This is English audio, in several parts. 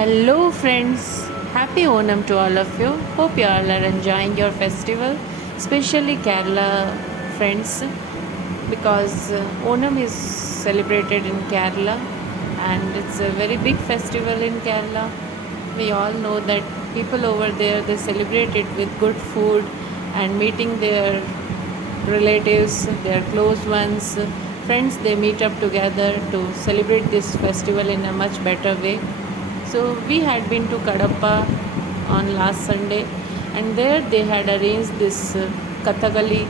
Hello, friends. Happy Onam to all of you. Hope you all are enjoying your festival, especially Kerala friends, because Onam is celebrated in Kerala and it's a very big festival in Kerala. We all know that people over there they celebrate it with good food and meeting their relatives, their close ones, friends. They meet up together to celebrate this festival in a much better way. So we had been to Kadappa on last Sunday, and there they had arranged this Kathakali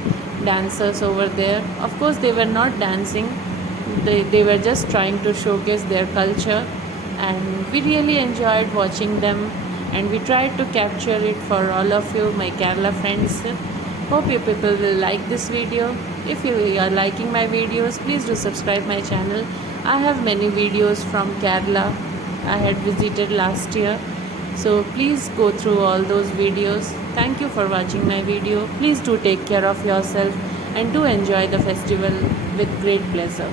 dancers over there. Of course, they were not dancing; they were just trying to showcase their culture, and we really enjoyed watching them. And we tried to capture it for all of you, my Kerala friends. Hope you people will like this video. If you are liking my videos, please do subscribe my channel. I have many videos from Kerala I had visited last year. So please go through all those videos. Thank you for watching my video. Please do take care of yourself and do enjoy the festival with great pleasure.